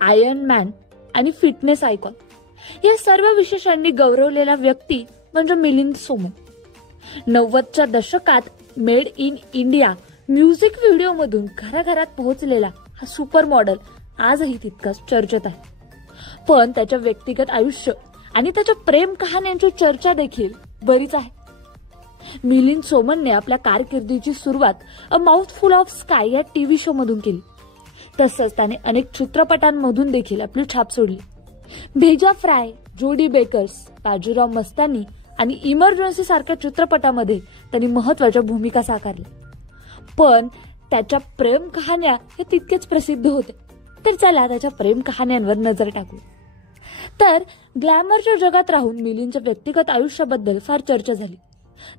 Iron man आणि fitness icon या सर्व विशेषांनी गौरवलेला व्यक्ती म्हणजे मिलिंद सोमन. 90च्या दशकात made in India music video मधून घराघरात पोहोचलेला हा सुपर मॉडेल आजही तितकाच चर्चेत आहे. पण त्याच्या व्यक्तिगत आयुष्य आणि त्याच्या प्रेम कहाण्यांची चर्चा देखील बरीच आहे. मिलिंद सोमनने आपल्या कारकिर्दीची सुरुवात अ माउथफुल ऑफ स्काय या टीव्ही शो मधून केली. तसंच त्याने अनेक चित्रपटांमधून देखील आपली छाप सोडली. भेजा फ्राय, जोडी बेकर्स, बाजीराव मस्तानी आणि इमर्जन्सी सारख्या चित्रपटामध्ये त्यांनी महत्वाच्या भूमिका साकारल्या. पण त्याच्या प्रेम कहाण्या हे तितकेच प्रसिद्ध होते. तर चला त्याच्या प्रेम कहाण्यांवर नजर टाकू. तर ग्लॅमरच्या जगात राहून मिलिंदच्या व्यक्तिगत आयुष्याबद्दल फार चर्चा झाली.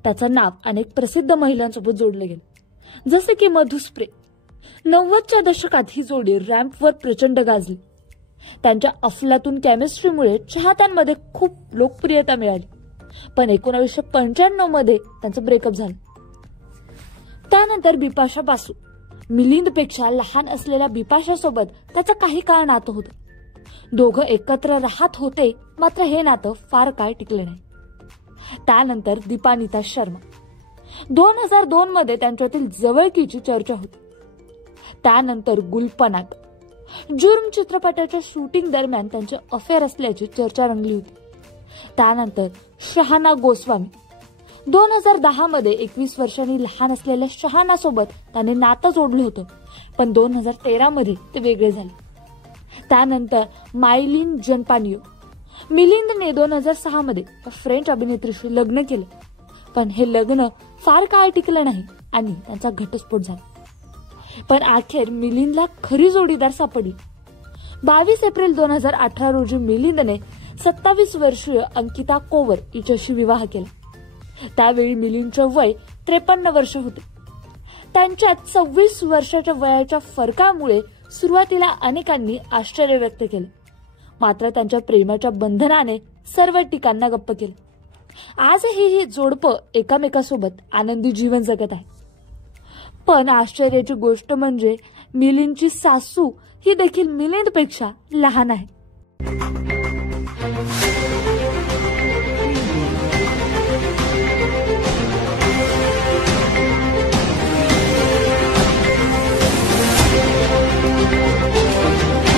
त्याचं नाव अनेक प्रसिद्ध महिलांसोबत जोडले गेले, जसे की मधु स्प्रे. 90च्या दशकात ही जोडी रॅम्पवर प्रचंड गाजली. त्यांच्या अफलातून केमिस्ट्रीमुळे चाहत्यांमध्ये खूप लोकप्रियता मिळाली. पण 1995 मध्ये त्यांचं ब्रेकअप झालं. त्यानंतर बिपाशा बासू. मिलिंदपेक्षा लहान असलेल्या बिपाशा सोबत त्याचं काही काळ नातं होतं. दोघं एकत्र राहत होते, मात्र हे नातं फार काळ टिकले नाही. त्यानंतर दीपानिता शर्मा. 2002 मध्ये त्यांच्यातील जवळकीची चर्चा होती. त्यानंतर गुलपनाग. जुर्म चित्रपटाच्या शूटिंग दरम्यान त्यांचे अफेअर असल्याची चर्चा रंगली होती. त्यानंतर शहाना गोस्वामी. 2010 मध्ये 21 वर्षांनी लहान असलेल्या शहाना सोबत त्याने नातं जोडलं होतं, पण 2013 मध्ये ते वेगळे झाले. त्यानंतर मायलिन जनपानियो. मिलिंदने 2006 मध्ये फ्रेंच अभिनेत्रीशी लग्न केलं, पण हे लग्न फार काळ टिकलं नाही आणि त्यांचा घटस्फोट झाला. पण अखेर मिलिंदला खरी जोडीदार सापडली. 22 एप्रिल 2018 रोजी मिलिंदने 27 वर्षीय अंकिता कोवर हिच्याशी विवाह केला. त्यावेळी मिलिंदचे वय 53 वर्ष होते. त्यांच्यात 26 वर्षाच्या वयाच्या फरकामुळे सुरुवातीला अनेकांनी आश्चर्य व्यक्त केलं, मात्र त्यांच्या प्रेमाच्या बंधनाने सर्व टीकांना गप्प केलं. आजही ही जोडपं एकामेकासोबत आनंदी जीवन जगत आहे. पण आश्चर्याची गोष्ट म्हणजे मिलिंदची सासू ही देखील मिलिंदपेक्षा लहान आहे.